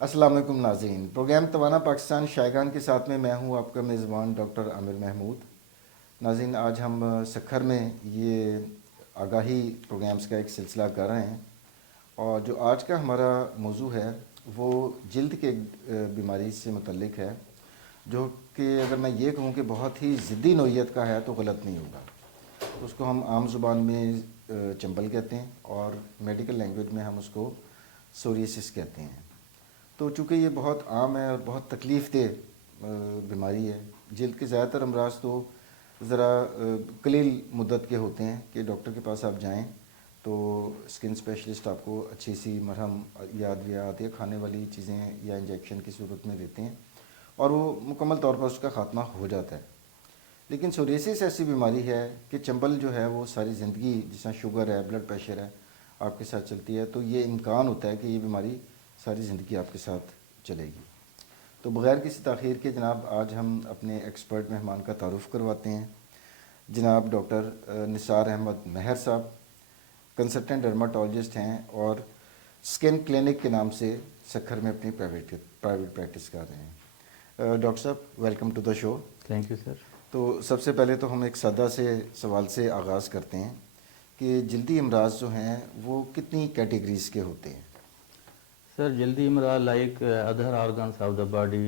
अस्सलाम वालेकुम नाज़रीन। प्रोग्राम तवाना पाकिस्तान शायगान के साथ में मैं हूं आपका मेज़बान डॉक्टर आमिर महमूद। नाज़रीन, आज हम सखर में ये आगाही प्रोग्राम्स का एक सिलसिला कर रहे हैं और जो आज का हमारा मौजू है वो जल्द के बीमारी से मुतल्लिक है, जो कि अगर मैं ये कहूँ कि बहुत ही ज़िद्दी नौइयत का है तो गलत नहीं होगा। तो उसको हम आम ज़ुबान में चंबल कहते हैं और मेडिकल लैंग्वेज में हम उसको सोरियासिस कहते हैं। तो चूँकि ये बहुत आम है और बहुत तकलीफ़ दह बीमारी है, जल्द के ज़्यादातर अमराज तो ज़रा कलील मुद्दत के होते हैं कि डॉक्टर के पास आप जाएं तो स्किन स्पेशलिस्ट आपको अच्छी सी मरहम या अद्वियात या खाने वाली चीज़ें या इंजेक्शन की सूरत में देते हैं और वो मुकम्मल तौर पर उसका ख़ात्मा हो जाता है। लेकिन सोरियासिस ऐसी बीमारी है कि चंबल जो है वो सारी ज़िंदगी, जिस शुगर है, ब्लड प्रेशर है, आपके साथ चलती है, तो ये इम्कान होता है कि ये बीमारी सारी ज़िंदगी आपके साथ चलेगी। तो बग़ैर किसी ताख़ीर के जनाब आज हम अपने एक्सपर्ट मेहमान का तारुफ़ करवाते हैं। जनाब डॉक्टर निसार अहमद महर साहब कंसल्टेंट डर्माटोलॉजिस्ट हैं और स्किन क्लिनिक के नाम से सखर में अपनी प्राइवेट प्रैक्टिस कर रहे हैं। डॉक्टर साहब, welcome to the show. Thank you sir. तो सबसे पहले तो हम एक सादा से सवाल से आगाज़ करते हैं कि जल्दी अमराज जो हैं वो कितनी कैटेगरीज़ के होते हैं? सर, जल्दी इमराज like other organs of the body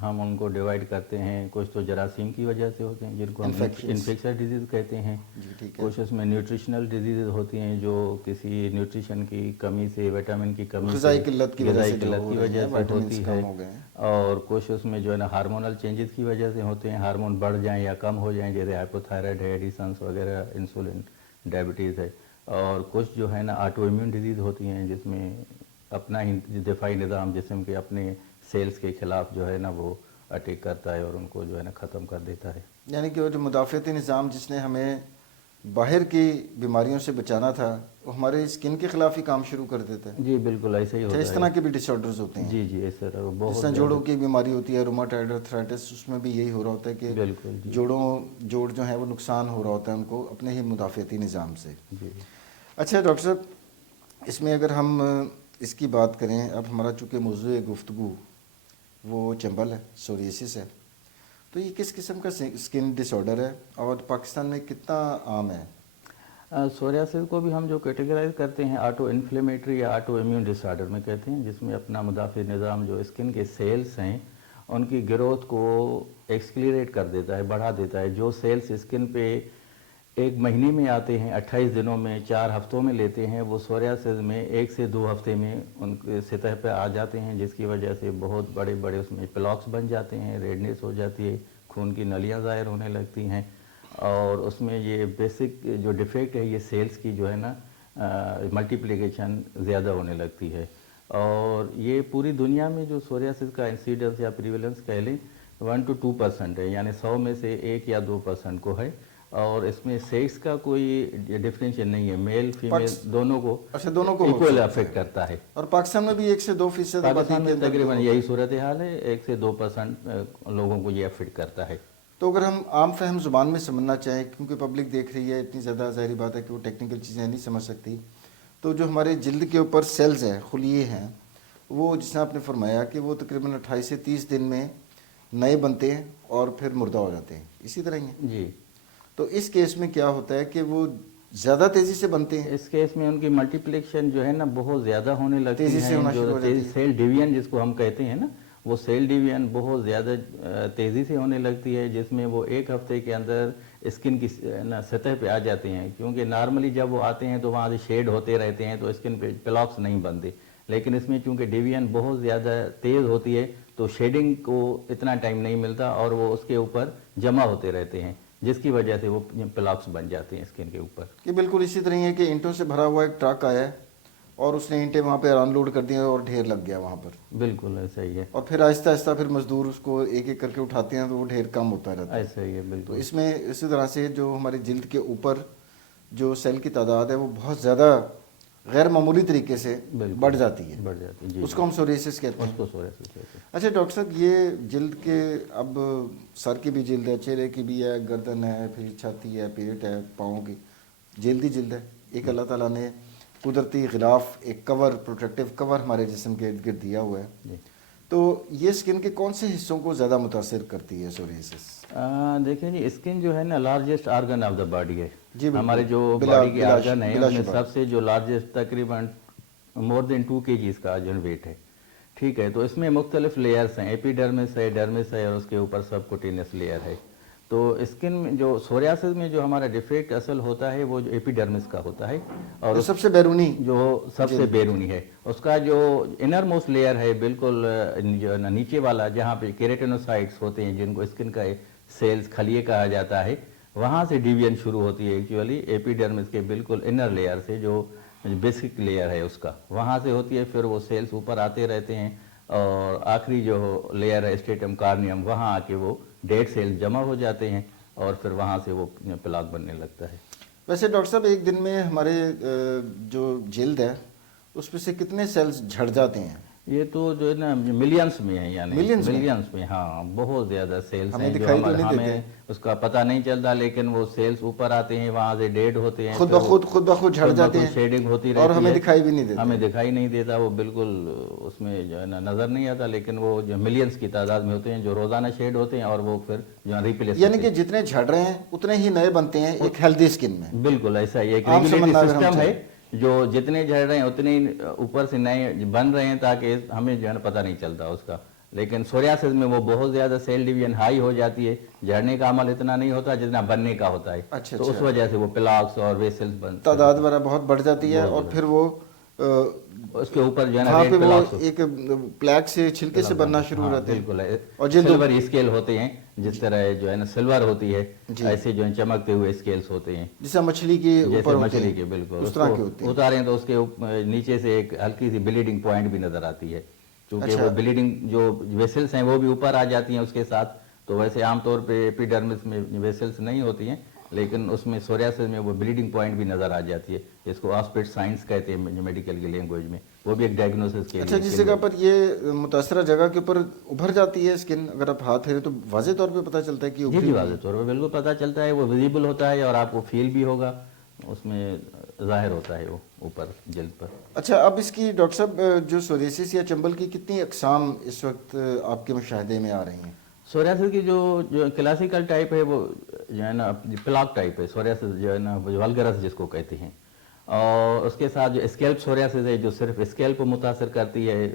हम उनको डिवाइड करते हैं। कुछ तो जरासीम की वजह से होते हैं जिनको हम इन्फेक्शियस डिजीज़ कहते हैं। कुछ उसमें न्यूट्रिशनल डिजीज़ होती हैं जो किसी न्यूट्रिशन की कमी से, विटामिन की कमी से, ग़िज़ाई किल्लत की वजह से होती है। और कुछ उसमें जो है ना हार्मोनल चेंजेस की वजह से होते हैं, हार्मोन बढ़ जाएं या कम हो जाएं, जैसे हाइपोथायराइड है, एडिसन्स वगैरह, इंसुलिन, डायबिटीज़ है। और कुछ जो है ना ऑटो इम्यून डिजीज़ होती हैं जिसमें अपना ही दिफाई निज़ाम जिस्म के अपने सेल्स के ख़िलाफ़ जो है ना वो अटैक करता है और उनको जो है ना ख़त्म कर देता है। यानी कि वो जो मुदाफ़ाती निज़ाम जिसने हमें बाहर की बीमारियों से बचाना था वो हमारे स्किन के ख़िलाफ़ ही काम शुरू कर देता है। जी बिल्कुल ऐसा ही होता है। इस तरह के भी डिसऑर्डर्स होते हैं। जी जी सर, बहुत जिस जोड़ों की बीमारी होती है, रूमाटॉइड आर्थराइटिस, उसमें भी यही हो रहा होता है कि बिल्कुल जोड़ जो है वो नुकसान हो रहा होता है उनको अपने ही मुदाफ़ाती निज़ाम से। जी। अच्छा डॉक्टर साहब, इसमें अगर हम इसकी बात करें, अब हमारा चूँकि मौज़ूअ गुफ्तगू वो चंबल है, सोरियासिस है, तो ये किस किस्म का स्किन डिसऑर्डर है और पाकिस्तान में कितना आम है? सोरियासिस को भी हम जो कैटेगराइज करते हैं ऑटो इन्फ्लेमेटरी या ऑटो इम्यून डिसऑर्डर में कहते हैं, जिसमें अपना मुदाफ़ी निज़ाम जो स्किन के सेल्स हैं उनकी ग्रोथ को एक्सक्लीरेट कर देता है, बढ़ा देता है। जो सेल्स स्किन पे एक महीने में आते हैं, 28 दिनों में, 4 हफ्तों में लेते हैं, वो सोरियासिस में 1 से 2 हफ्ते में उनके सतह पे आ जाते हैं, जिसकी वजह से बहुत बड़े बड़े उसमें प्लॉक्स बन जाते हैं, रेडनेस हो जाती है, खून की नलियाँ ज़ाहिर होने लगती हैं। और उसमें ये बेसिक जो डिफेक्ट है, ये सेल्स की जो है ना मल्टीप्लिकेशन ज़्यादा होने लगती है। और ये पूरी दुनिया में जो सोरियासिस का इंसिडेंस या प्रीवेलेंस कह लें 1 to 2% है, यानी 100 में से 1 या 2% को है। और इसमें सेक्स का कोई डिफरेंशियल नहीं है, मेल फीमेल दोनों को इक्वल अफेक्ट करता है। और पाकिस्तान में भी 1 से 2% पाकिस्तान में तकरीबन यही सूरत हाल है, 1 से 2% लोगों को ये अफेक्ट करता है। तो अगर हम आम फहम ज़ुबान में समझना चाहें, क्योंकि पब्लिक देख रही है इतनी ज़्यादा, ज़ाहिर बात है कि वो टेक्निकल चीज़ें नहीं समझ सकती, तो जो हमारे जल्द के ऊपर सेल्स हैं, खुलिये हैं, वो जिसने आपने फरमाया कि वो तकरीबन 28 से 30 दिन में नए बनते हैं और फिर मुर्दा हो जाते हैं, इसी तरह ही है जी। तो इस केस में क्या होता है कि वो ज़्यादा तेज़ी से बनते हैं? इस केस में उनकी मल्टीप्लिकेशन जो है ना बहुत ज़्यादा होने लगती है, जो सेल डिवीजन जिसको हम कहते हैं ना, वो सेल डिवीजन बहुत ज़्यादा तेज़ी से होने लगती है, जिसमें वो 1 हफ्ते के अंदर स्किन की ना सतह पे आ जाते हैं। क्योंकि नॉर्मली जब वो आते हैं तो वहाँ से शेड होते रहते हैं तो स्किन पे प्लॉक्स नहीं बनते, लेकिन इसमें चूँकि डिवीजन बहुत ज़्यादा तेज़ होती है तो शेडिंग को इतना टाइम नहीं मिलता और वो उसके ऊपर जमा होते रहते हैं, जिसकी वजह से वो प्लॉक्स बन जाते हैं स्किन के ऊपर। कि बिल्कुल इसी तरह है कि ईंटों से भरा हुआ एक ट्रक आया है और उसने ईंटें वहाँ पे अनलोड कर दी और ढेर लग गया वहाँ पर। बिल्कुल ऐसा ही है। और फिर आहिस्ता आहिस्ता फिर मजदूर उसको एक एक करके उठाते हैं तो वो ढेर कम होता रहता है। ऐसा ही है बिल्कुल। तो इसमें इसी तरह से जो हमारी जल्द के ऊपर जो सेल की तादाद है वो बहुत ज़्यादा गैर मामूली तरीके से बढ़ जाती है, जी। उसको हम सोरियासिस कहते हैं। उसको सोरियासिस कहते हैं। अच्छा डॉक्टर साहब, ये जल्द के अब सर की भी जल्द है, चेहरे की भी है, गर्दन है, फिर छाती है, पेट है, पाँव की जल्द ही जल्द है। एक अल्लाह ताला ने قدرتی غلاف ایک کور پروٹیکٹیو کور ہمارے جسم کے ارد گرد دیا ہوا ہے. جی تو یہ اسکن کے کون سے حصوں کو زیادہ متاثر کرتی ہے سوریاسس؟ دیکھیں جی اسکن جو ہے نا largest organ of the body ہے. جی بالکل. ہمارے جو باڈی کے آرگن ہیں اس میں سب سے جو لارجسٹ تقریباً مور دین 2 kg کا جو ویٹ ہے. ٹھیک ہے. تو اس میں مختلف لیئرس ہیں. ایپیڈرمس ہے, ڈرمس ہے, اور اس کے اوپر سب کوٹینس لیئر ہے. تو اسکن میں جو سوریاسس میں جو ہمارا ڈیفیکٹ اصل ہوتا ہے وہ جو ایپیڈرمس کا ہوتا ہے, اور سب سے بیرونی جو سب سے بیرونی ہے. اس کا جو انر موسٹ لیئر ہے بالکل جو نیچے والا, جہاں پہ کیریٹینوسائٹس ہوتے ہیں جن کو اسکن کا سیلز خلیے کہا جاتا ہے, وہاں سے ڈیویژن شروع ہوتی ہے ایکچولی ایپیڈرمس کے بالکل انر لیئر سے, جو بیسک لیئر ہے اس کا, وہاں سے ہوتی ہے. پھر وہ سیلز اوپر آتے رہتے ہیں, اور آخری جو لیئر ہے اسٹیٹم کارنیم, وہاں آ کے وہ ڈیڈ سیلز جمع ہو جاتے ہیں, اور پھر وہاں سے وہ پلاک بننے لگتا ہے. ویسے ڈاکٹر صاحب ایک دن میں ہمارے جو جلد ہے اس پہ سے کتنے سیلز جھڑ جاتے ہیں؟ یہ تو جو ہے نا ملینس میں ہے, یعنی ملینس میں. ہاں بہت زیادہ سیلز ہیں جو ہمیں اس کا پتہ نہیں چلتا, لیکن وہ سیلز اوپر آتے ہیں, وہاں سے ڈیڈ ہوتے ہیں, خود بخود جھڑ جاتے ہیں, شیڈنگ ہوتی رہتی ہے, اور ہمیں دکھائی بھی نہیں دیتا. ہمیں دکھائی نہیں دیتا, وہ بالکل اس میں جو ہے نا نظر نہیں آتا, لیکن وہ جو ملینس کی تعداد میں ہوتے ہیں جو روزانہ شیڈ ہوتے ہیں, اور وہ پھر جو ریپلیس, یعنی کہ جتنے جھڑ رہے ہیں اتنے ہی نئے بنتے ہیں ایک ہیلدی اسکن میں. بالکل ایسا ہی ایک ریگولیٹری سسٹم ہے, جو جتنے جھڑ رہے ہیں اتنے اوپر سے نئے بن رہے ہیں, تاکہ ہمیں جو ہے نا پتہ نہیں چلتا اس کا. لیکن سوریاسس میں وہ بہت زیادہ سیل ڈیویژن ہائی ہو جاتی ہے, جھڑنے کا عمل اتنا نہیں ہوتا جتنا بننے کا ہوتا ہے. تو اس وجہ سے وہ پلاکس اور ویسلز بنتے ہیں, تعداد وغیرہ بہت بڑھ جاتی ہے, اور پھر وہ اس کے اوپر جو ہے نا ریڈ پلاکس ایک پلیک سے چھلکے سے بننا شروع ہو جاتے ہیں. بالکل, اور سلور اسکیل ہوتے ہیں, جس طرح جو ہے نا سلور ہوتی ہے, ایسے جو ہے چمکتے ہوئے اسکیلز ہوتے ہیں, جیسے مچھلی کے اوپر مچھلی کے بالکل اتاریں تو اس کے نیچے سے ایک ہلکی سی بلیڈنگ پوائنٹ بھی نظر آتی ہے, کیونکہ وہ بلیڈنگ جو ویسلز ہیں وہ بھی اوپر آ جاتی ہیں اس کے ساتھ. تو ویسے عام طور پہ ایپیڈرمس میں ویسلز نہیں ہوتی ہیں, لیکن اس میں سوریاسس میں وہ بلیڈنگ پوائنٹ بھی نظر آ جاتی ہے, جس کو آسپیٹ سائنس کہتے ہیں میڈیکل کی لینگویج میں. وہ بھی ایک ڈائگنوسس کے لیے. اچھا, جس جگہ پر یہ متاثرہ جگہ کے اوپر ابھر جاتی ہے اسکن, اگر آپ ہاتھ پھیریں تو واضح طور پہ پتہ چلتا ہے کہ جی واضح طور پہ بالکل پتہ چلتا ہے, وہ ویزیبل ہوتا ہے, اور آپ کو فیل بھی ہوگا, اس میں ظاہر ہوتا ہے وہ اوپر جلد پر. اچھا, اب اس کی ڈاکٹر صاحب جو سوریاسس یا چنبل کی کتنی اقسام اس وقت آپ کے مشاہدے میں آ رہی ہیں؟ سوریاسس کی جو کلاسیکل ٹائپ ہے وہ جو ہے نا پلاک ٹائپ ہے. سوریاسس جو ہے نا ولگرس جس کو کہتے ہیں, اور اس کے ساتھ جو اسکیلپ سوریاسس ہے جو صرف اسکیلپ کو متاثر کرتی ہے,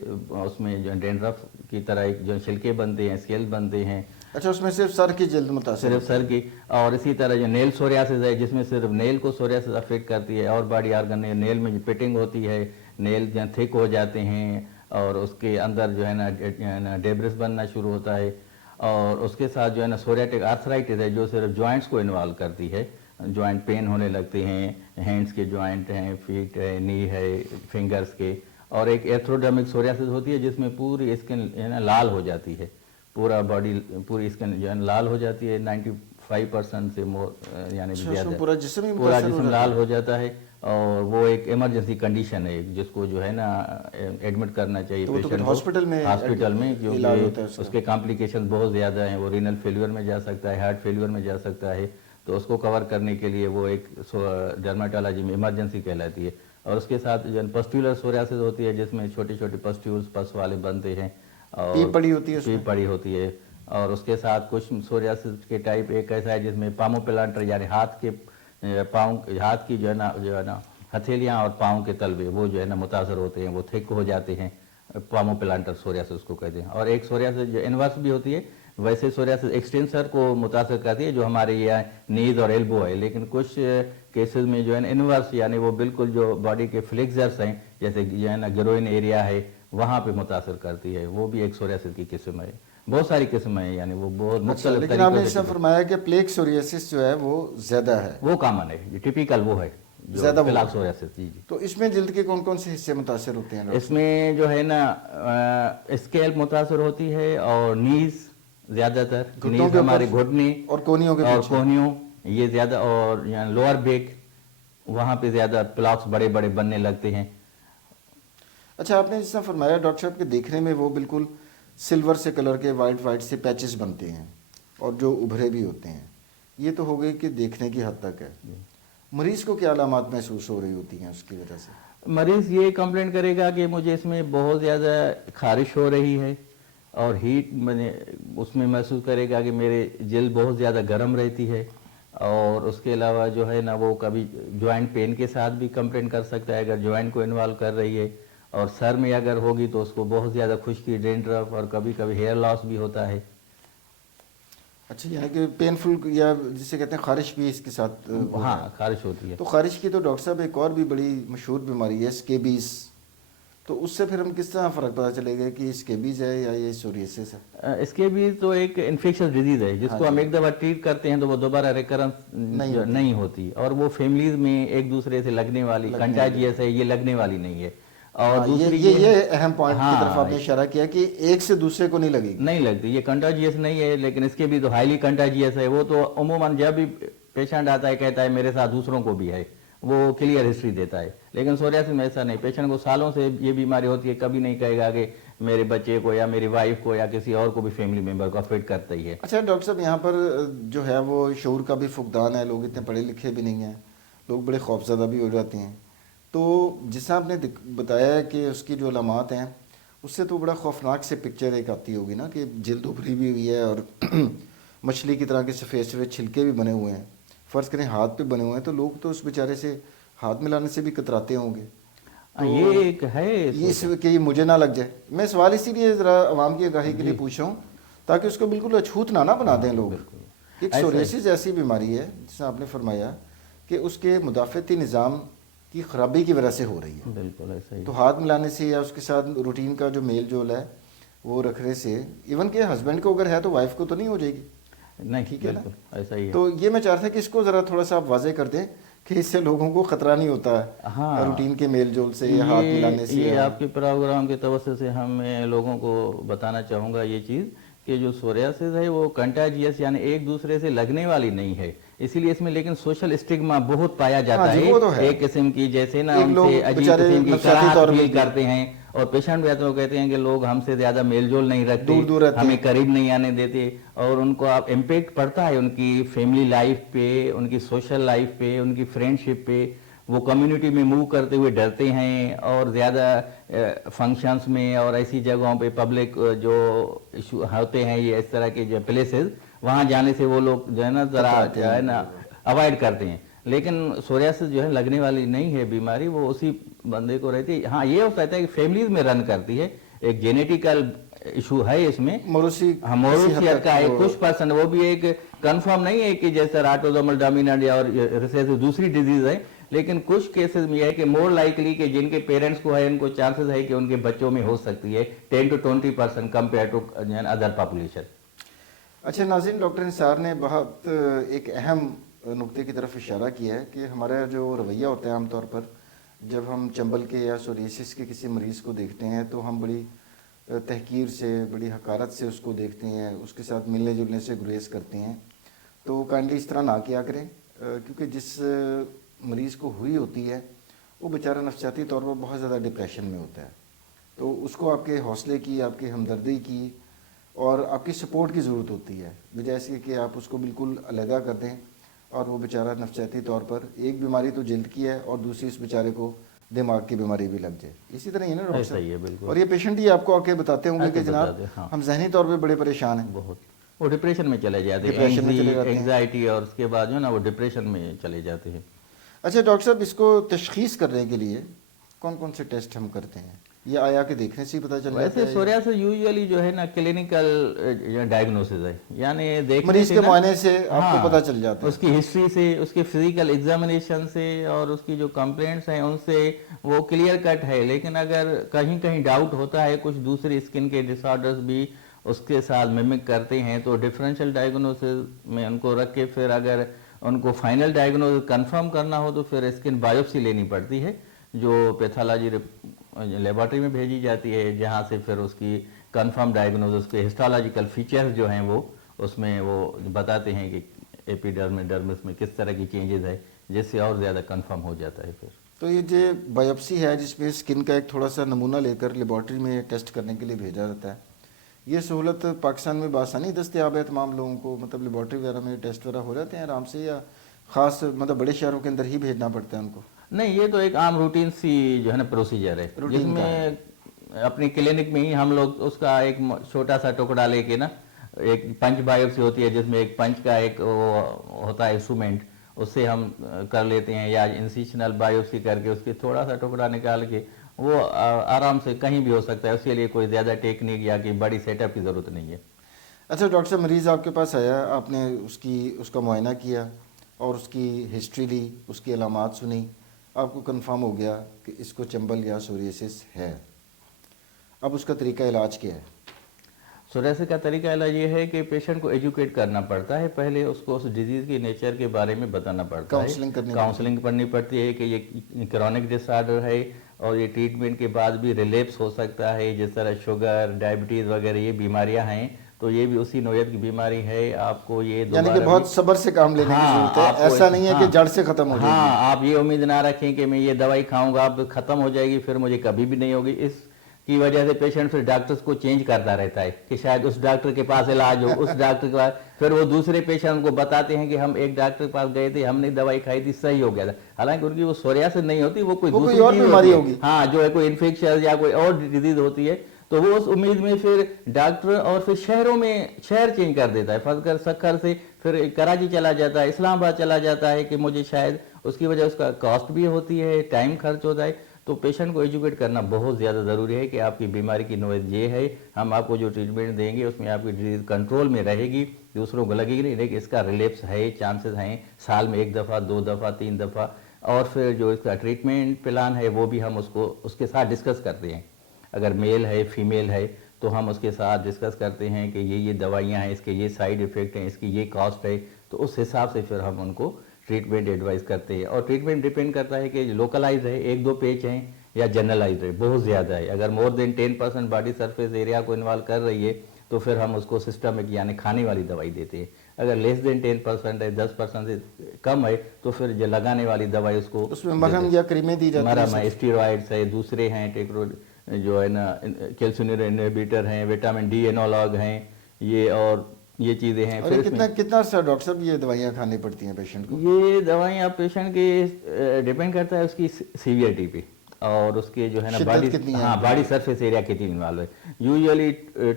اس میں جو ڈینڈرف کی طرح ایک جو چھلکے بنتے ہیں, اسکیل بنتے ہیں. اچھا, اس میں صرف سر کی جلد متاثر, صرف سر کی. اور اسی طرح جو نیل سوریاسس ہے جس میں صرف نیل کو سوریاسس افیکٹ کرتی ہے, اور باڈی آرگن ہے, نیل میں جو پٹنگ ہوتی ہے, نیل جو تھک ہو جاتے ہیں, اور اس کے اندر جو ہے نا ڈیبرس بننا شروع ہوتا ہے. اور اس کے ساتھ جو ہے نا سوریاٹک آرتھرائٹس ہے جو صرف جوائنٹس کو انوالو کرتی ہے, جوائنٹ پین ہونے لگتے ہیں, ہینڈس کے جوائنٹ ہیں, فیٹ ہے, نی ہے, فنگرز کے. اور ایک ایتھروڈرمک سوریاسس ہوتی ہے جس میں پوری اسکن جو ہے نا لال ہو جاتی ہے, پورا باڈی پوری اسکن جو ہے لال ہو جاتی ہے, 95% سے مور یعنی زیادہ پورا جسم لال ہو جاتا ہے. اور وہ ایک ایمرجنسی کنڈیشن ہے جس کو جو ہے نا ایڈمٹ کرنا چاہیے پیشنٹ کو ہاسپٹل میں, کیونکہ اس کے کمپلیکیشن بہت زیادہ ہیں. وہ رینل فیلور میں جا سکتا ہے, ہارٹ فیلور میں جا سکتا ہے. تو اس کو کور کرنے کے لیے وہ ایک ڈرمیٹالوجی میں ایمرجنسی کہلاتی ہے. اور اس کے ساتھ جو پسٹیولر سوریاسس ہوتی ہے جس میں چھوٹے چھوٹے پسٹیولز پس والے بنتے ہیں, اور پیپ پڑی ہوتی ہے. اور اس کے ساتھ کچھ سوریاسس کے ٹائپ ایک ایسا ہے جس میں پامو پلانٹر, یعنی ہاتھ کی جو ہے نا ہتھیلیاں اور پاؤں کے تلوے وہ جو ہے نا متاثر ہوتے ہیں, وہ تھک ہو جاتے ہیں, پامو پلانٹر سوریاسس کو کہتے ہیں. اور ایک سوریاسس جو انورس بھی ہوتی ہے, ویسے سوریاسس ایکسٹینسر کو متاثر کرتی ہے جو ہمارے یہ نیز اور ایلبو ہے. لیکن کچھ کیسز میں جو ہے نا انورس, یعنی وہ بالکل جو باڈی کے فلیکزرس ہیں, جیسے جو ہے نا گروئن ایریا ہے, وہاں پہ متاثر کرتی ہے. وہ بھی ایک سوریاسس کی قسم ہے. بہت ساری قسمیں ہیں, یعنی وہ بہت مختلف. لیکن آپ نے اس میں فرمایا کہ پلیک سوریاسس جو ہے وہ زیادہ ہے, وہ کامن ہے, ٹپیکل وہ ہے زیادہ پلاک سوریاسس. جی. تو اس میں جلد کے کون کون سے حصے متاثر ہوتے ہیں؟ اس میں جو ہے نا اسکیلپ متاثر ہوتی ہے, اور نیز زیادہ تر, نیز ہمارے گھٹنے اور کونیوں یہ زیادہ, اور لوور بیک وہاں پہ زیادہ پلاکس بڑے بڑے بننے لگتے ہیں. اچھا, آپ نے جس طرح فرمایا ڈاکٹر صاحب کے دیکھنے میں وہ بالکل سلور سے کلر کے وائٹ سے پیچز بنتے ہیں, اور جو ابھرے بھی ہوتے ہیں. یہ تو ہو گئی کہ دیکھنے کی حد تک ہے. مریض کو کیا علامات محسوس ہو رہی ہوتی ہیں اس کی وجہ سے؟ मरीज ये कंप्लेंट करेगा कि मुझे इसमें बहुत ज़्यादा खारिश हो रही है और हीट मैंने उसमें महसूस करेगा कि मेरे जल्द बहुत ज़्यादा गर्म रहती है, और उसके अलावा जो है ना वो कभी जॉइंट पेन के साथ भी कंप्लेंट कर सकता है अगर जॉइंट को इन्वॉल्व कर रही है, और सर में अगर होगी तो उसको बहुत ज़्यादा खुश्की, डेंड्रफ और कभी कभी हेयर लॉस भी होता है। अच्छा, यानी कि पेनफुल या जिसे कहते हैं खारिश भी इसके साथ वो है। हाँ, खारिश होती है। तो खारिश की तो डॉक्टर साहब एक और भी बड़ी मशहूर बीमारी है स्केबीज, तो उससे फिर हम किस तरह फ़र्क पता चलेगा कि स्केबीज है या ये सोरियासिस है? इसके भी तो एक इन्फेक्शियस डिजीज है जिसको हम एक दफ़ा ट्रीट करते हैं तो वो दोबारा रिकरेंस नहीं होती, और वो फैमिलीज में एक दूसरे से लगने वाली कंटाजियस है, ये लगने वाली नहीं है। और दूसरी ये अहम पॉइंट की तरफ आपने इशारा किया कि एक से दूसरे को नहीं लगेगी। नहीं लगती, ये कंटाजियस नहीं है, लेकिन इसके भी तो हाईली कंटाजियस है। वो तो अमूमन जब भी पेशेंट आता है कहता है मेरे साथ दूसरों को भी है, वो क्लियर हिस्ट्री देता है। लेकिन सोरियासिस में ऐसा नहीं, पेशेंट को सालों से ये बीमारी होती है, कभी नहीं कहेगा कि मेरे बच्चे को या मेरी वाइफ को या किसी और को भी फैमिली मेंबर को अफेक्ट करता ही है। अच्छा डॉक्टर साहब, यहाँ पर जो है वो शऊर का भी फुकदान है, लोग इतने पढ़े लिखे भी नहीं हैं, लोग बड़े खौफजदा भी हो जाते हैं। तो जिस आपने बताया है कि उसकी जो अलामात हैं उससे तो बड़ा खौफनाक से पिक्चर एक आती होगी ना कि जल्द उभरी भी हुई है और मछली की तरह के सफ़ेद सफ़ेद छिलके भी बने हुए हैं, फ़र्ज़ करें हाथ पे बने हुए हैं, तो लोग तो उस बेचारे से हाथ मिलाने से भी कतराते होंगे। तो ये एक है ये कि मुझे ना लग जाए। मैं सवाल इसीलिए ज़रा आवाम की आगाही के लिए पूछ रहा हूँ ताकि उसको बिल्कुल अछूत ना बना दें लोग। एक सोरियासिस ऐसी बीमारी है जिसमें आपने फरमाया कि उसके मुदाफ़ती निज़ाम की ख़राबी की वजह से हो रही है। बिल्कुल ऐसा ही। तो हाथ मिलाने से या उसके साथ रूटीन का जो मेल जोल है वो रखने से, इवन के हस्बैंड को अगर है तो वाइफ को तो नहीं हो जाएगी? नहीं, ठीक है ना? ऐसा ही है। तो ये मैं चाह रहा था कि इसको ज़रा थोड़ा सा आप वाजे कर दें कि इससे लोगों को ख़तरा नहीं होता है। हाँ, रूटीन के मेल जोल से या हाथ मिलाने से। ये आपके प्रोग्राम के तवज्जो से हम लोगों को बताना चाहूँगा ये चीज़ कि जो सोरियासिस है वो कंटाजियस यानी एक दूसरे से लगने वाली नहीं है, इसीलिए इसमें लेकिन सोशल स्टिग्मा बहुत पाया जाता है। एक किस्म की जैसे ना उनसे अजीब किस्म की कराहत फील करते हैं, और पेशेंट भी तो कहते हैं कि लोग हमसे ज़्यादा मेलजोल नहीं रखते, दूर हमें करीब नहीं आने देते, और उनको आप इम्पेक्ट पड़ता है उनकी फैमिली लाइफ पे, उनकी सोशल लाइफ पे, उनकी फ्रेंडशिप पे। वो कम्युनिटी में मूव करते हुए डरते हैं, और ज़्यादा फंक्शंस में और ऐसी जगहों पे पब्लिक जो इशू होते हैं, ये इस तरह के जो प्लेसेस, वहाँ जाने से वो लोग जो है ना ज़रा जो है ना अवॉइड करते हैं। लेकिन सोरियासिस जो है लगने वाली नहीं है बीमारी, वो उसी बंदे को रहती है। हाँ, ये हो सकता है कि फैमिलीज में रन करती है, एक जेनेटिकल इशू है इसमें, मोरोसियत का है कुछ पर्सन, वो भी एक कंफर्म नहीं है कि जैसे ऑटोसोमल डोमिनेंट या और रिसेसिव दूसरी डिजीज है, लेकिन कुछ केसेस में है कि मोर लाइकली कि जिनके पेरेंट्स को है उनको चांसेस है कि उनके बच्चों में हो सकती है 10 to 20% compare to other population. अच्छा नाज़रीन, डॉक्टर निसार ने बहुत एक अहम नुक्ते की तरफ इशारा किया है कि हमारा जो रवैया होता है आमतौर पर जब हम चंबल के या सोरियासिस के किसी मरीज़ को देखते हैं तो हम बड़ी तहकीर से, बड़ी हकारत से उसको देखते हैं, उसके साथ मिलने जुलने से गुरेज करते हैं। तो काइंडली इस तरह ना किया करें, क्योंकि जिस मरीज़ को हुई होती है वो बेचारा नफसियाती तौर पर बहुत ज़्यादा डिप्रेशन में होता है, तो उसको आपके हौसले की, आपकी हमदर्दी की और आपकी सपोर्ट की ज़रूरत होती है, बजाय इसके कि आप उसको बिल्कुल अलहदा कर दें और वो बेचारा नफसियाती तौर पर एक बीमारी तो जल्द की है और दूसरी उस बेचारे को दिमाग की बीमारी भी लग जाए। इसी तरह ही ना डॉक्टर साहब, और ये पेशेंट ही आपको आके बताते होंगे कि जनाब हम जहनी तौर पे बड़े परेशान हैं, बहुत वो डिप्रेशन में चले जाते हैं, एंग्जाइटी, और उसके बाद जो ना वो डिप्रेशन में चले जाते हैं। अच्छा डॉक्टर साहब, इसको तशखीस करने के लिए कौन कौन से टेस्ट हम करते हैं? ये आया के देखने से ही पता चल जाता है? वैसे सोरियासिस यूजुअली जो है ना क्लिनिकल डायग्नोसिस है, यानी देखने मरीज के मुआयने से आपको हाँ, पता चल जाता है, उसकी हिस्ट्री से, उसके फिजिकल एग्जामिनेशन से और उसकी जो कंप्लेंट्स हैं उनसे वो क्लियर कट है। लेकिन अगर कहीं कहीं डाउट होता है, कुछ दूसरे स्किन के डिसऑर्डर्स भी उसके साथ मिमिक करते हैं, तो डिफरेंशियल डायग्नोसिस में उनको रख के फिर अगर उनको फाइनल डायग्नोसिस कंफर्म करना हो तो फिर स्किन बायोप्सी लेनी पड़ती है, जो पैथोलॉजी लेबॉरेटरी में भेजी जाती है, जहाँ से फिर उसकी कंफर्म डायग्नोसिस के हिस्टोलॉजिकल फीचर्स जो हैं वो उसमें वो बताते हैं कि एपिडर्मिस डर्मिस में किस तरह की चेंजेस है, जिससे और ज़्यादा कंफर्म हो जाता है फिर। तो ये जो बायोप्सी है जिसमें स्किन का एक थोड़ा सा नमूना लेकर लेबॉरेटरी में टेस्ट करने के लिए भेजा जाता है, ये सहूलत पाकिस्तान में बासानी दस्तयाब है तमाम लोगों को? मतलब लेबॉरेटरी वगैरह में टेस्ट वगैरह हो जाते हैं आराम से, या ख़ास मतलब बड़े शहरों के अंदर ही भेजना पड़ता है उनको? नहीं, ये तो एक आम रूटीन सी जो है ना प्रोसीजर है, रूटीन का है। जिसमें अपनी क्लिनिक में ही हम लोग उसका एक छोटा सा टुकड़ा लेके ना, एक पंच बायोप्सी होती है जिसमें एक पंच का एक वो होता है इंस्ट्रूमेंट, उससे हम कर लेते हैं, या इंसिशनल बायोप्सी करके उसके थोड़ा सा टुकड़ा निकाल के वो आराम से कहीं भी हो सकता है। उसके लिए कोई ज़्यादा टेक्निक या कि बड़ी सेटअप की ज़रूरत नहीं है। अच्छा डॉक्टर साहब, मरीज़ आपके पास आया, आपने उसका मुआयना किया और उसकी हिस्ट्री ली, उसकी अलामात सुनी, आपको कंफर्म हो गया कि इसको चंबल या सोरियासिस है। अब उसका तरीका इलाज क्या है? सोरियासिस का तरीका इलाज ये है कि पेशेंट को एजुकेट करना पड़ता है, पहले उसको उस डिजीज़ की नेचर के बारे में बताना पड़ता है, काउंसलिंग करनी काउंसलिंग पढ़नी पड़ती है कि ये क्रॉनिक डिसऑर्डर है और ये ट्रीटमेंट के बाद भी रिलेप्स हो सकता है, जिस तरह शुगर, डायबिटीज़ वगैरह ये बीमारियां हैं, तो ये भी उसी नोयत की बीमारी है। आपको ये यानी कि दोबारा बहुत सब्र से काम लेने की हाँ, जरूरत है, आपको ऐसा नहीं है कि हाँ, जड़ से खत्म हो जाएगी। हाँ, आप ये उम्मीद ना रखें कि मैं ये दवाई खाऊंगा अब खत्म हो जाएगी, फिर मुझे कभी भी नहीं होगी। इसकी वजह से पेशेंट फिर डॉक्टर्स को चेंज करता रहता है कि शायद उस डॉक्टर के पास इलाज हो, उस डॉक्टर के पास, फिर वो दूसरे पेशेंट को बताते हैं कि हम एक डॉक्टर के पास गए थे, हमने दवाई खाई थी, सही हो गया था। हालांकि उनकी वो सोरियासिस नहीं होती, वो कोई दूसरी और चीज बीमारी होती है। होगी। हाँ, जो है कोई इन्फेक्शन या कोई और डिजीज होती है, तो वो उस उम्मीद में फिर डॉक्टर और फिर शहरों में शहर चेंज कर देता है, फंस कर सक्खर से फिर कराची चला जाता है, इस्लामाबाद चला जाता है कि मुझे शायद उसकी वजह उसका कॉस्ट भी होती है, टाइम खर्च होता है। तो पेशेंट को एजुकेट करना बहुत ज़्यादा ज़रूरी है कि आपकी बीमारी की नोयत ये है, हम आपको जो ट्रीटमेंट देंगे उसमें आपकी डिजीज कंट्रोल में रहेगी, दूसरों को लगेगी नहीं, लेकिन इसका रिलेप्स है, चांसेस हैं साल में 1 दफ़ा, 2 दफ़ा, 3 दफ़ा। और फिर जो इसका ट्रीटमेंट प्लान है वो भी हम उसको उसके साथ डिस्कस करते हैं। अगर मेल है फीमेल है तो हम उसके साथ डिस्कस करते हैं कि ये दवाइयाँ हैं, इसके ये साइड इफ़ेक्ट हैं, इसकी ये कॉस्ट है, तो उस हिसाब से फिर हम उनको ट्रीटमेंट एडवाइस करते हैं। और ट्रीटमेंट डिपेंड करता है कि लोकलाइज है, 1-2 पेच हैं, या जनरलाइज है, बहुत ज़्यादा है। अगर more than 10% body surface area को इन्वॉल्व कर रही है तो फिर हम उसको सिस्टमिक यानी खाने वाली दवाई देते हैं। अगर लेस देन 10% है, 10% से कम है, तो फिर जो लगाने वाली दवाई उसको उसमें मरहम या क्रीमें दी जाती मरहम है, स्टीरॉइड्स है, दूसरे हैं टेक्रो जो है ना कैल्शियम इनहिबिटर हैं, विटामिन डी एनालॉग हैं, ये और ये चीज़ें हैं। और ये कितना अर्सा डॉक्टर साहब ये दवाइयाँ खानी पड़ती हैं पेशेंट को? ये दवाइयाँ पेशेंट के डिपेंड करता है उसकी सीवियरिटी पे और उसके जो है ना बॉडी सरफेस एरिया कितनी इन्वॉल्व है। यूजुअली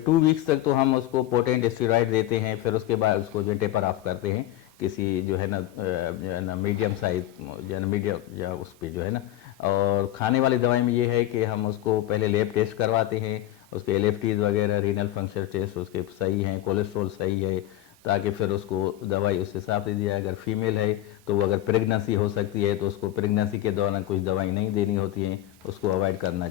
2 वीक्स तक तो हम उसको पोटेंट स्टेरॉइड देते हैं, फिर उसके बाद उसको जो टेपर ऑफ करते हैं किसी जो है ना मीडियम साइज जो है ना मीडियम या उस पर जो है ना। और खाने वाली दवाई में ये है कि हम उसको पहले लैब टेस्ट करवाते हैं, उसके एलएफटीज वगैरह, रीनल फंक्शन टेस्ट उसके सही हैं, कोलेस्ट्रॉल सही है, ताकि फिर उसको दवाई उस हिसाब से दी जाए। अगर फीमेल है तो वो अगर प्रेगनेंसी हो सकती है तो उसको प्रेगनेंसी के दौरान कुछ दवाई नहीं देनी होती है, उसको अवॉइड करना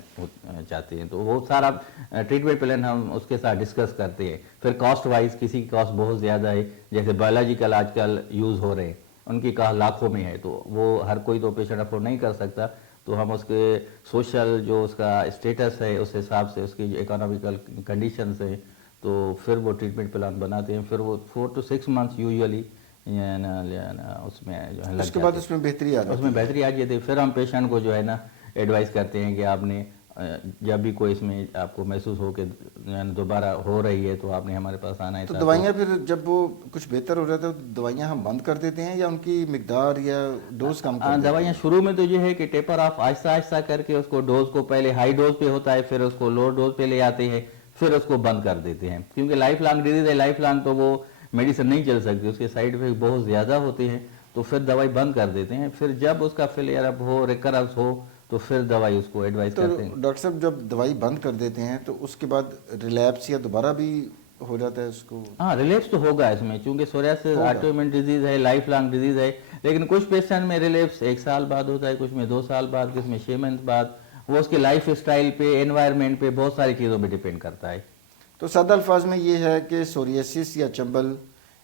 चाहते हैं। तो वो सारा ट्रीटमेंट प्लान हम उसके साथ डिस्कस करते हैं। फिर कॉस्ट वाइज किसी की कॉस्ट बहुत ज़्यादा है, जैसे बायोलॉजिकल आजकल यूज़ हो रहे हैं, उनकी कॉस्ट लाखों में है, तो वो हर कोई तो पेशेंट अफोर्ड नहीं कर सकता। तो हम उसके सोशल जो उसका स्टेटस है उस हिसाब से उसकी जो इकोनॉमिकल कंडीशंस है तो फिर वो ट्रीटमेंट प्लान बनाते हैं। फिर वो 4 to 6 मंथ्स यूजुअली उसमें जो है उसके बाद उसमें बेहतरी आ जाती है। फिर हम पेशेंट को जो है ना एडवाइस करते हैं कि आपने जब भी कोई इसमें आपको महसूस हो कि दोबारा हो रही है तो आपने हमारे पास आना है। तो दवाइयाँ फिर जब वो कुछ बेहतर हो जाता है तो दवाइयाँ हम बंद कर देते हैं या उनकी मिकदार या डोज कम कर देते हैं? दवाइयाँ शुरू में तो ये है कि टेपर ऑफ आहिस्ता आहिस्ता करके उसको डोज को पहले हाई डोज पे होता है, फिर उसको लो डोज पे ले आते हैं, फिर उसको बंद कर देते हैं, क्योंकि लाइफ लॉन्ग डिजीज है, लाइफ लॉन्ग तो वो मेडिसिन नहीं चल सकती, उसके साइड इफेक्ट बहुत ज़्यादा होते हैं, तो फिर दवाई बंद कर देते हैं। फिर जब उसका फेलियर अप हो, रिकरेंस हो, तो फिर दवाई उसको एडवाइस करते हैं। डॉक्टर साहब जब दवाई बंद कर देते हैं तो उसके बाद रिलैप्स या दोबारा भी हो जाता है उसको? हाँ, रिलैप्स तो होगा इसमें, क्योंकि सोरियासिस ऑटोइम्यून डिजीज है, लाइफ लॉन्ग डिजीज है। लेकिन कुछ पेशेंट में रिलैप्स 1 साल बाद होता है, कुछ में 2 साल बाद, कुछ में 6 मंथ बाद। वो उसके लाइफ स्टाइल पे, एनवायरनमेंट पे, बहुत सारी चीज़ों पे डिपेंड करता है। तो सादा अल्फाज में ये है कि सोरियासिस या चंबल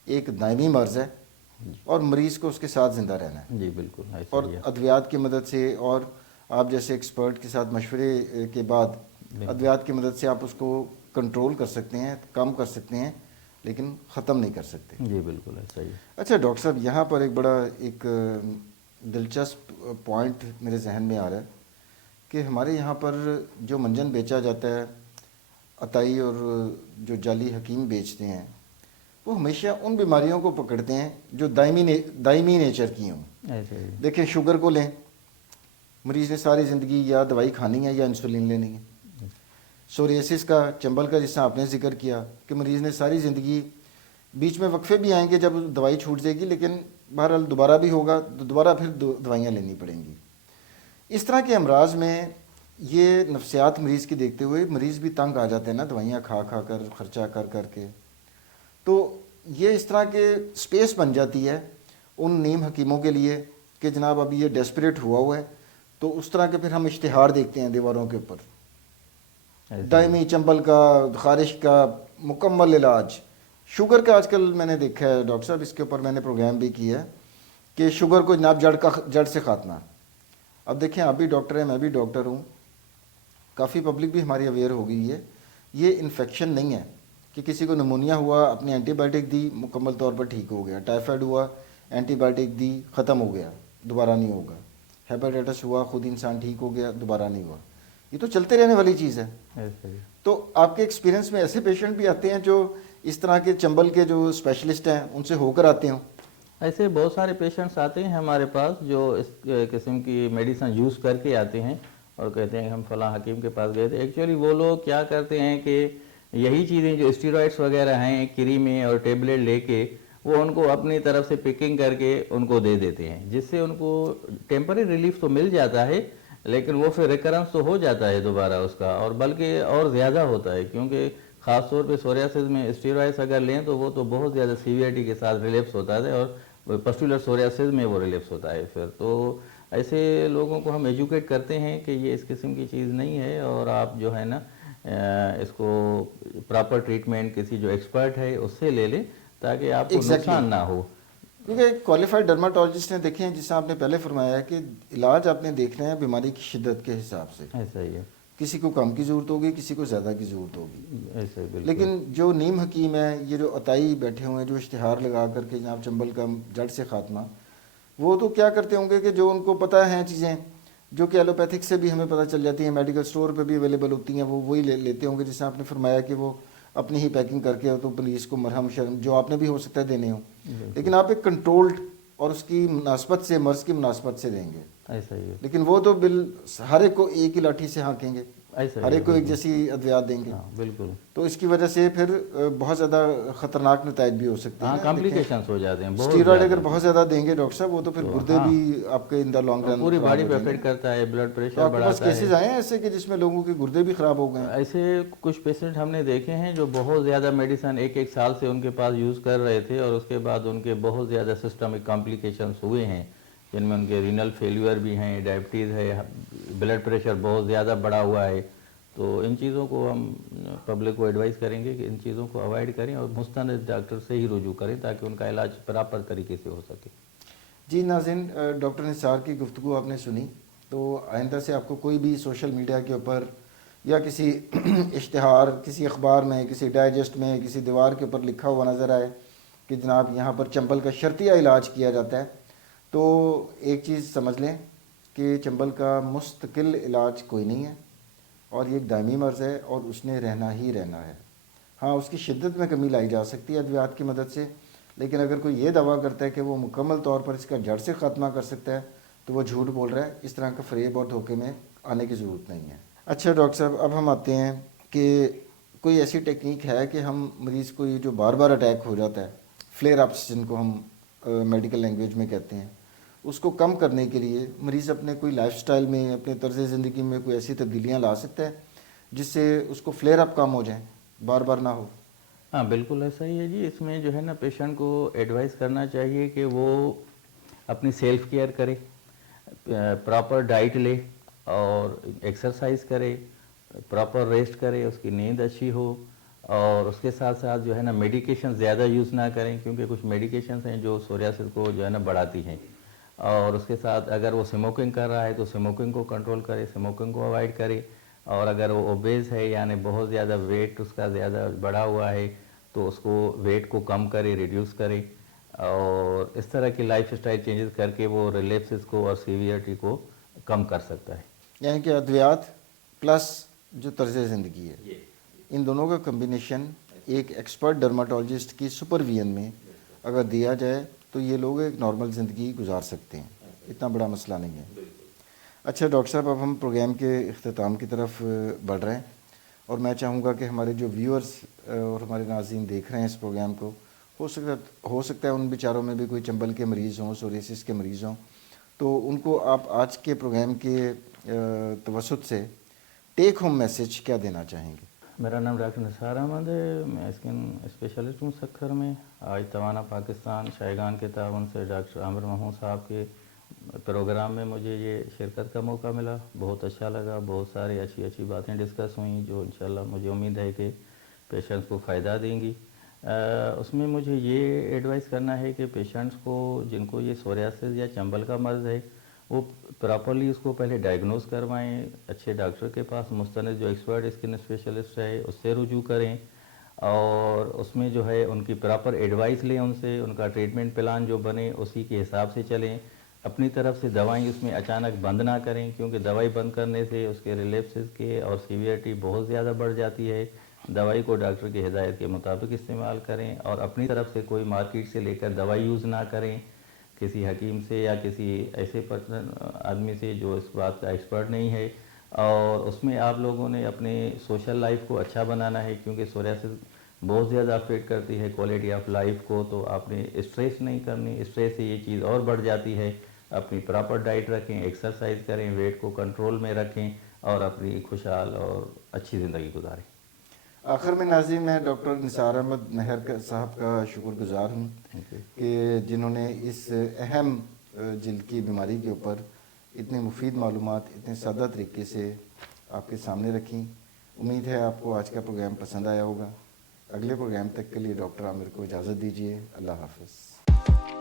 एक दायमी मर्ज है और मरीज़ को उसके साथ ज़िंदा रहना है। जी बिल्कुल, और अद्वियात की मदद से और आप जैसे एक्सपर्ट के साथ मशवरे के बाद अद्वियात की मदद से आप उसको कंट्रोल कर सकते हैं, कम कर सकते हैं, लेकिन ख़त्म नहीं कर सकते। जी बिल्कुल ऐसा ही। अच्छा डॉक्टर साहब, यहाँ पर एक बड़ा एक दिलचस्प पॉइंट मेरे जहन में आ रहा है कि हमारे यहाँ पर जो मंजन बेचा जाता है, अताई और जो जाली हकीम बेचते हैं, वो हमेशा उन बीमारियों को पकड़ते हैं जो दायमी नेचर की हों। देखिए शुगर को लें, مریض نے ساری زندگی یا دوائی کھانی ہے یا انسولین لینی ہے. سوریاسس کا, چنبل کا, جس طرح آپ نے ذکر کیا کہ مریض نے ساری زندگی, بیچ میں وقفے بھی آئیں گے جب دوائی چھوٹ جائے گی, لیکن بہرحال دوبارہ بھی ہوگا تو دوبارہ پھر دوائیاں لینی پڑیں گی. اس طرح کے امراض میں یہ نفسیات مریض کی دیکھتے ہوئے مریض بھی تنگ آ جاتے ہیں نا, دوائیاں کھا کھا کر, خرچہ کر کر کے. تو یہ اس طرح کے سپیس بن جاتی ہے ان نیم حکیموں کے لیے کہ جناب اب یہ ڈیسپریٹ ہوا ہے, تو اس طرح کے پھر ہم اشتہار دیکھتے ہیں دیواروں کے اوپر, دائمی چنبل کا, خارش کا مکمل علاج. شوگر کا آج کل میں نے دیکھا ہے ڈاکٹر صاحب, اس کے اوپر میں نے پروگرام بھی کیا ہے کہ شوگر کو جناب جڑ سے خاتمہ. اب دیکھیں, آپ بھی ڈاکٹر ہیں, میں بھی ڈاکٹر ہوں, کافی پبلک بھی ہماری اویئر ہو گئی ہے. یہ انفیکشن نہیں ہے کہ کسی کو نمونیا ہوا, اپنی اینٹی بائیوٹک دی, مکمل طور پر ٹھیک ہو گیا. ٹائیفائڈ ہوا, اینٹی بائیوٹک دی, ختم ہو گیا, دوبارہ نہیں ہوگا. ہیپاٹائٹس ہوا, خود انسان ٹھیک ہو گیا, دوبارہ نہیں ہوا. یہ تو چلتے رہنے والی چیز ہے. تو آپ کے ایکسپیرینس میں ایسے پیشنٹ بھی آتے ہیں جو اس طرح کے چنبل کے جو اسپیشلسٹ ہیں ان سے ہو کر آتے ہوں؟ ایسے بہت سارے پیشنٹس آتے ہیں ہمارے پاس جو اس قسم کی میڈیسن یوز کر کے آتے ہیں اور کہتے ہیں کہ ہم فلاں حکیم کے پاس گئے تھے. ایکچولی وہ لوگ کیا کرتے ہیں کہ یہی چیزیں جو اسٹیرائڈس وغیرہ ہیں, کریمیں اور ٹیبلٹ لے کے وہ ان کو اپنی طرف سے پکنگ کر کے ان کو دے دیتے ہیں, جس سے ان کو ٹیمپرری ریلیف تو مل جاتا ہے, لیکن وہ پھر ریکرنس تو ہو جاتا ہے دوبارہ اس کا, اور بلکہ اور زیادہ ہوتا ہے, کیونکہ خاص طور پہ سوریاسس میں اسٹیرائڈس اگر لیں تو وہ تو بہت زیادہ سیویئرٹی کے ساتھ ریلیپس ہوتا ہے, اور پسٹولر سوریاسس میں وہ ریلیپس ہوتا ہے پھر. تو ایسے لوگوں کو ہم ایجوکیٹ کرتے ہیں کہ یہ اس قسم کی چیز نہیں ہے, اور آپ جو ہے نا اس کو پراپر ٹریٹمنٹ کسی جو ایکسپرٹ ہے اس سے لے لیں تاکہ آپ کو نقصان نہ ہو. کیونکہ ایک کوالیفائڈ ڈرماٹولوجسٹ نے دیکھیں, جس آپ نے پہلے فرمایا ہے کہ علاج آپ نے دیکھنا ہے بیماری کی شدت کے حساب سے. ایسا ہی ہے, کسی کو کم کی ضرورت ہوگی, کسی کو زیادہ کی ضرورت ہوگی. ایسا ہی بالکل. لیکن جو نیم حکیم ہے, یہ جو عطائی بیٹھے ہوئے ہیں جو اشتہار لگا کر کے جناب چنبل کا جڑ سے خاتمہ, وہ تو کیا کرتے ہوں گے کہ جو ان کو پتہ ہیں چیزیں جو کہ ایلوپیتھک سے بھی ہمیں پتہ چل جاتی ہیں, میڈیکل سٹور پہ بھی اویلیبل ہوتی ہیں, وہ وہی لیتے ہوں گے. جیسے آپ نے فرمایا کہ وہ اپنی ہی پیکنگ کر کے تو پولیس کو مرہم شرم جو آپ نے بھی ہو سکتا ہے دینے ہوں, لیکن آپ ایک کنٹرولڈ اور اس کی مناسبت سے, مرض کی مناسبت سے دیں گے. ایسا ہی ہے, لیکن وہ تو ہر ایک کو ایک ہی لاٹھی سے ہانکیں گے, ایسا ہر ایک کو ایک جیسی ادویات دیں گے. بالکل. تو اس کی وجہ سے پھر بہت زیادہ خطرناک نتائج بھی ہو سکتے ہیں, کمپلیکیشنز ہو جاتے ہیں. اسٹیرائڈ اگر بہت زیادہ دیں گے ڈاکٹر صاحب, وہ تو پھر گردے بھی آپ کے ان دا لانگ رن پوری باڈی پہ افیکٹ کرتا ہے, بلڈ پریشر بڑھاتا ہے. بس کیسز آئے ہیں ایسے کہ جس میں لوگوں کے گردے بھی خراب ہو گئے ہیں؟ ایسے کچھ پیشنٹ ہم نے دیکھے ہیں جو بہت زیادہ میڈیسن ایک سال سے ان کے پاس یوز کر رہے تھے, اور اس کے بعد ان کے بہت زیادہ سسٹمک کمپلیکیشنز ہوئے ہیں, جن میں ان کے رینل فیلیور بھی ہیں, ڈائبٹیز ہے, بلڈ پریشر بہت زیادہ بڑھا ہوا ہے. تو ان چیزوں کو ہم پبلک کو ایڈوائز کریں گے کہ ان چیزوں کو اوائڈ کریں اور مستند ڈاکٹر سے ہی رجوع کریں تاکہ ان کا علاج پراپر طریقے سے ہو سکے. جی ناظرین, ڈاکٹر نثار کی گفتگو آپ نے سنی, تو آئندہ سے آپ کو کوئی بھی سوشل میڈیا کے اوپر یا کسی اشتہار, کسی اخبار میں, کسی ڈائجسٹ میں, کسی دیوار کے اوپر لکھا ہوا نظر آئے کہ جناب یہاں پر چنبل کا شرطیہ علاج کیا جاتا ہے, تو ایک چیز سمجھ لیں کہ چنبل کا مستقل علاج کوئی نہیں ہے, اور یہ ایک دائمی مرض ہے اور اس نے رہنا ہی رہنا ہے. ہاں, اس کی شدت میں کمی لائی جا سکتی ہے ادویات کی مدد سے, لیکن اگر کوئی یہ دعویٰ کرتا ہے کہ وہ مکمل طور پر اس کا جڑ سے خاتمہ کر سکتا ہے تو وہ جھوٹ بول رہا ہے. اس طرح کا فریب اور دھوکے میں آنے کی ضرورت نہیں ہے. اچھا ڈاکٹر صاحب, اب ہم آتے ہیں کہ کوئی ایسی ٹیکنیک ہے کہ ہم مریض کو یہ جو بار بار اٹیک ہو جاتا ہے, فلیئر اپس جن کو ہم میڈیکل لینگویج میں کہتے ہیں, اس کو کم کرنے کے لیے مریض اپنے کوئی لائف سٹائل میں, اپنے طرز زندگی میں کوئی ایسی تبدیلیاں لا سکتا ہے جس سے اس کو فلیئر اپ کم ہو جائیں, بار بار نہ ہو؟ ہاں بالکل ایسا ہی ہے جی. اس میں جو ہے نا پیشنٹ کو ایڈوائز کرنا چاہیے کہ وہ اپنی سیلف کیئر کرے, پراپر ڈائٹ لے اور ایکسرسائز کرے, پراپر ریسٹ کرے, اس کی نیند اچھی ہو, اور اس کے ساتھ ساتھ جو ہے نا میڈیکیشن زیادہ یوز نہ کریں, کیونکہ کچھ میڈیکیشنز ہیں جو سوریاسس کو جو ہے نا بڑھاتی ہیں. اور اس کے ساتھ اگر وہ اسموکنگ کر رہا ہے تو اسموکنگ کو کنٹرول کرے, اسموکنگ کو اوائڈ کرے. اور اگر وہ اوبیز ہے یعنی بہت زیادہ ویٹ اس کا زیادہ بڑھا ہوا ہے تو اس کو ویٹ کو کم کرے, ریڈیوس کرے, اور اس طرح کی لائف سٹائل چینجز کر کے وہ ریلیپسز کو اور سیویئرٹی کو کم کر سکتا ہے. یعنی کہ ادویات پلس جو طرز زندگی ہے, ان دونوں کا کمبینیشن ایک ایکسپرٹ ڈرماٹولوجسٹ کی سپرویژن میں اگر دیا جائے تو یہ لوگ ایک نارمل زندگی گزار سکتے ہیں, اتنا بڑا مسئلہ نہیں ہے. اچھا ڈاکٹر صاحب، اب ہم پروگرام کے اختتام کی طرف بڑھ رہے ہیں، اور میں چاہوں گا کہ ہمارے جو ویورز اور ہمارے ناظرین دیکھ رہے ہیں اس پروگرام کو، ہو سکتا ہے ان بیچاروں میں بھی کوئی چنبل کے مریض ہوں، سوریسس کے مریض ہوں، تو ان کو آپ آج کے پروگرام کے توسط سے ٹیک ہوم میسج کیا دینا چاہیں گے؟ میرا نام ڈاکٹر نثار احمد ہے، میں اسکن اسپیشلسٹ ہوں سکھر میں۔ آج توانا پاکستان شائگان کے تعاون سے ڈاکٹر عامر محمود صاحب کے پروگرام میں مجھے یہ شرکت کا موقع ملا، بہت اچھا لگا، بہت ساری اچھی باتیں ڈسکس ہوئیں جو انشاءاللہ مجھے امید ہے کہ پیشنٹس کو فائدہ دیں گی۔ اس میں مجھے یہ ایڈوائز کرنا ہے کہ پیشنٹس کو جن کو یہ سوریاسس یا چنبل کا مرض ہے، وہ پراپرلی اس کو پہلے ڈائگنوز کروائیں، اچھے ڈاکٹر کے پاس، مستند جو ایکسپرٹ اسکن اسپیشلسٹ ہے اس سے رجوع کریں، اور اس میں جو ہے ان کی پراپر ایڈوائس لیں ان سے، ان کا ٹریٹمنٹ پلان جو بنے اسی کے حساب سے چلیں۔ اپنی طرف سے دوائیں اس میں اچانک بند نہ کریں، کیونکہ دوائی بند کرنے سے اس کے ریلیپسز کے اور سیویئرٹی بہت زیادہ بڑھ جاتی ہے۔ دوائی کو ڈاکٹر کی ہدایت کے مطابق استعمال کریں، اور اپنی طرف سے کوئی مارکیٹ سے لے کر دوائی یوز نہ کریں کسی حکیم سے یا کسی ایسے پرسن آدمی سے جو اس بات کا ایکسپرٹ نہیں ہے۔ اور اس میں آپ لوگوں نے اپنے سوشل لائف کو اچھا بنانا ہے، کیونکہ سوریاسس بہت زیادہ افیکٹ کرتی ہے کوالٹی آف لائف کو، تو آپ نے اسٹریس نہیں کرنی، اسٹریس سے یہ چیز اور بڑھ جاتی ہے۔ اپنی پراپر ڈائٹ رکھیں، ایکسرسائز کریں، ویٹ کو کنٹرول میں رکھیں، اور اپنی خوشحال اور اچھی زندگی گزاریں۔ آخر میں ناظرین، میں ڈاکٹر نثار احمد مہر صاحب کا شکر گزار ہوں تھینک یو۔ کہ جنہوں نے اس اہم جلد کی بیماری کے اوپر اتنے مفید معلومات اتنے سادہ طریقے سے آپ کے سامنے رکھیں۔ امید ہے آپ کو آج کا پروگرام پسند آیا ہوگا۔ اگلے پروگرام تک کے لیے ڈاکٹر عامر کو اجازت دیجیے۔ اللہ حافظ۔